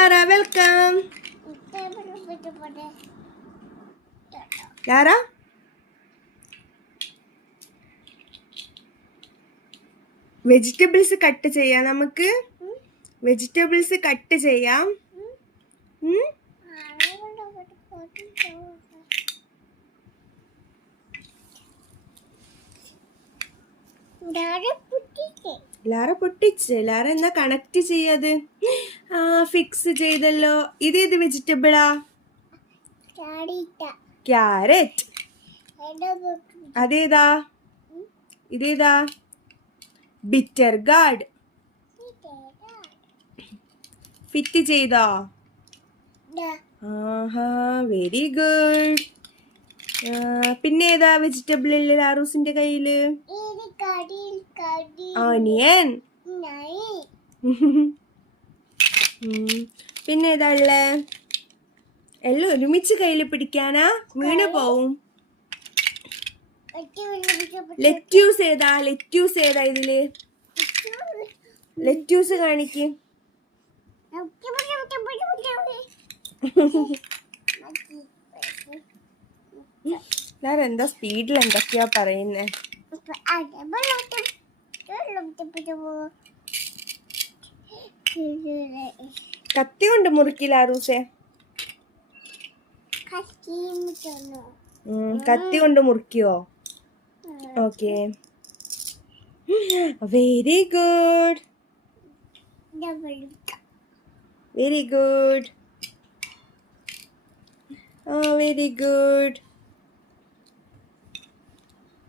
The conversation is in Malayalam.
Lara, welcome. Lara? Vegetables cut ചെയ്യാം നമുക്ക്. വെജിറ്റബിൾസ് കട്ട് ചെയ്യാം. ലാറ പൊട്ടിച്ച്. ലാറ എന്നാ കണക്ട് ചെയ്യാത്. ഫിക്സ് ചെയ്തല്ലോ. ഇതേത് വെജിറ്റബിളാ? ക്യാരറ്റ്. അതേതാ? ഇതേതാ? Bitter guard. ഫിറ്റ് ചെയ്തോ? ആഹാ, വെരി ഗുഡ്. പിന്നെ ഏതാ വെജിറ്റബിൾ ഉള്ള ലാറൂസിന്റെ കയ്യില്? ഓനിയൻ. പിന്നെ ഏതാ ഉള്ളേ? എല്ലാം ഒരുമിച്ച് കയ്യിൽ പിടിക്കാനാ? വീണ് പോവും. ലെറ്റ്യൂസ് ഏതാ? ലെറ്റ്യൂസ് ഏതാ ഇതില്? ലെറ്റ്യൂസ് കാണിക്ക്. എന്താ സ്പീഡിൽ എന്തൊക്കെയാ പറയുന്നേ? കത്തി കൊണ്ട് മുറിക്കില്ല ആറൂസെ. കത്തി കൊണ്ട് മുറിക്കോ? Okay, very good, very good, very good.